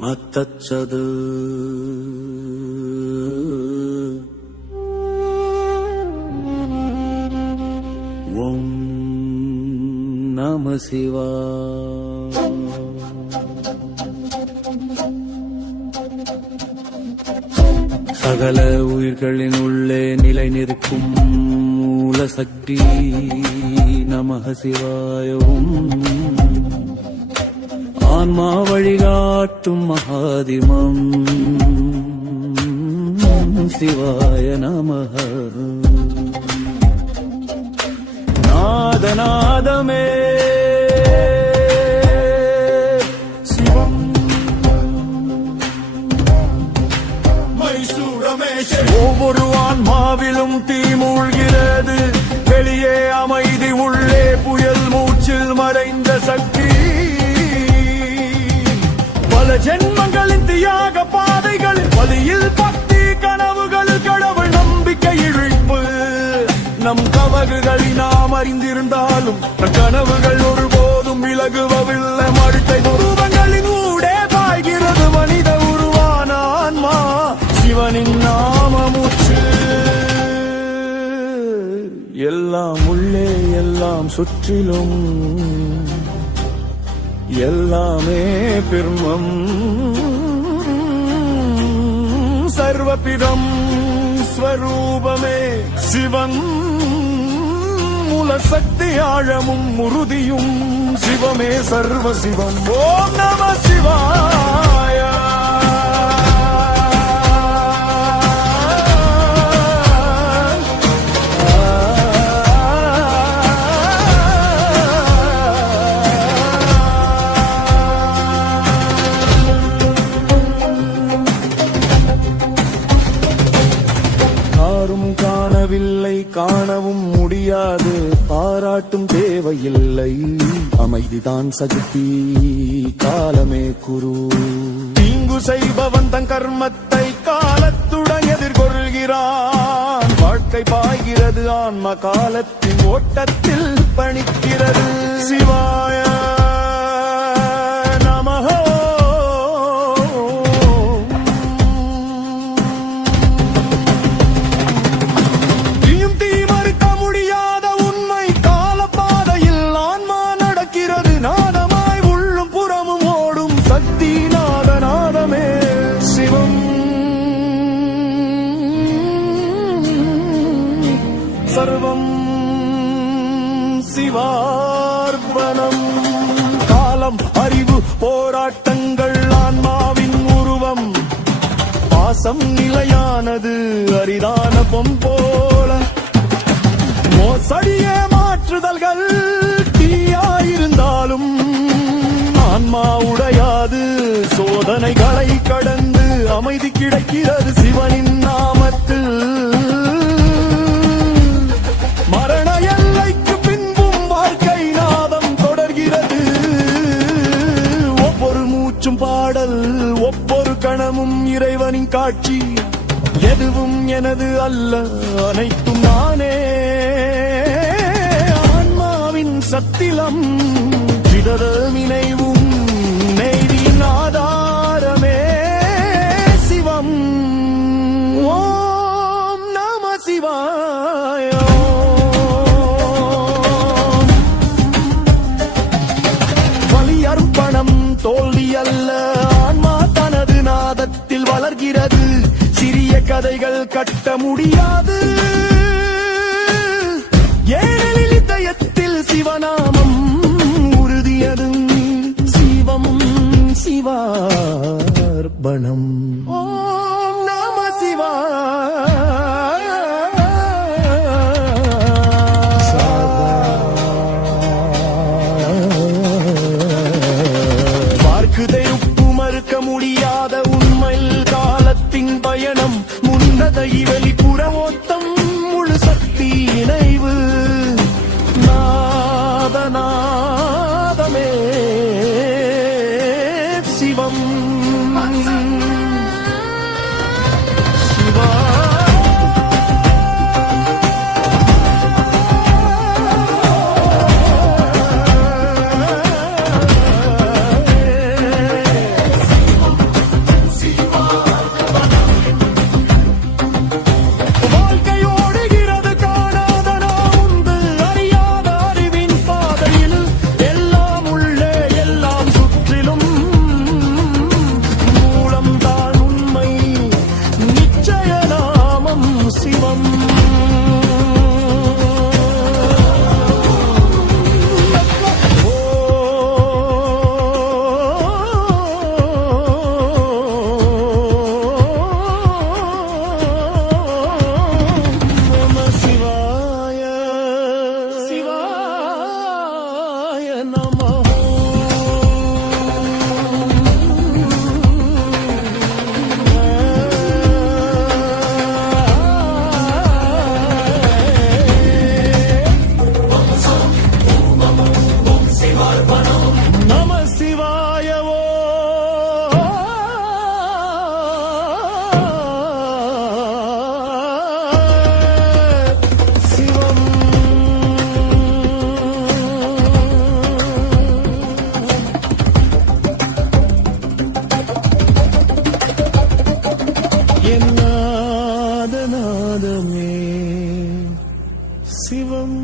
மத்தச்சது ஓம் நம சிவா சகல உயிர்களின் உள்ளே நிலை நிற்கும் மூல சக்தி நமக சிவாயும் ஆன்மா வழிகாட்டும் மகாதிமம் சிவாய நமக நாதநாதமே சிவம் ஒவ்வொரு ஆன்மாவிலும் தீ மூழ்கிறது வெளியே அமைதி உள்ளே புயல் மூச்சில் மறைந்த சக்தி பல ஜென்மங்களின் தியாக பாதைகள் வழியில் பக்தி கனவுகள் கடவுள் நம்பிக்கை இழிப்பு நம் கவகுகளை நாம் அறிந்திருந்தாலும் கனவுகள் ஒருபோதும் விலகுவதில்லை மழுத்தை உருவங்களின் ஊடே பாய்கிறது மனித உருவான ஆன்மா சிவனின் நாமமுற்று எல்லாம் உள்ளே எல்லாம் சுற்றிலும் எல்லாமே பிரம்மம் சர்வபிரம் ஸ்வரூபமே சிவன் மூல சக்தி ஆழமும் உறுதியும் சிவமே சர்வ சிவம் ஓம் நம சிவாய காணவில்லை காணவும் முடியாது பாராட்டும் தேவையில்லை அமைதிதான் சக்தி காலமே குரு தீங்கு செய்பவன் தன் கர்மத்தை காலத்துடன் எதிர்கொள்கிறான் வாழ்க்கை பாய்கிறது ஆன்ம காலத்தின் ஓட்டத்தில் பணிக்கிறது சிவாய சர்வம் சிவார்ப்பணம் காலம் அறிவு போராட்டங்கள் ஆன்மாவின் உருவம் பாசம் நிலையானது அரிதான பொன் போல மோசடியே மாற்றுதல்கள் தீயாயிருந்தாலும் ஆன்மா உடையாது சோதனைகளை கடந்து அமைதி கிடைக்கிறது சிவனின் நாமத்தில் மரண எல்லைக்கு பின்பும் வாழ்க்கை நாதம் தொடர்கிறது ஒவ்வொரு மூச்சும் பாடல் ஒவ்வொரு கணமும் இறைவனின் காட்சி எதுவும் எனது அல்ல அனைத்தும் நானே ஆன்மாவின் சத்திலம் இடரல் நினைவும் நெய்தியின் ஆதாரமே சிவம் ஓம் நம சிவாய அர்ப்பணம் தோல்வி அல்ல ஆன்மா தனது நாதத்தில் வளர்கிறது சிறிய கதைகள் கட்ட முடியாது ஏழில் இதயத்தில் சிவநாமம் உறுதியதும் சிவம் சிவார்ப்பணம் ஓம் நம சிவாய முடியாத உண்மை காலத்தின் பயணம் முன்னதை வெளிப்புற ஓட்டம் முழு சக்தி இணைவு நாதநாதமே சிவம் சிவா சிவம்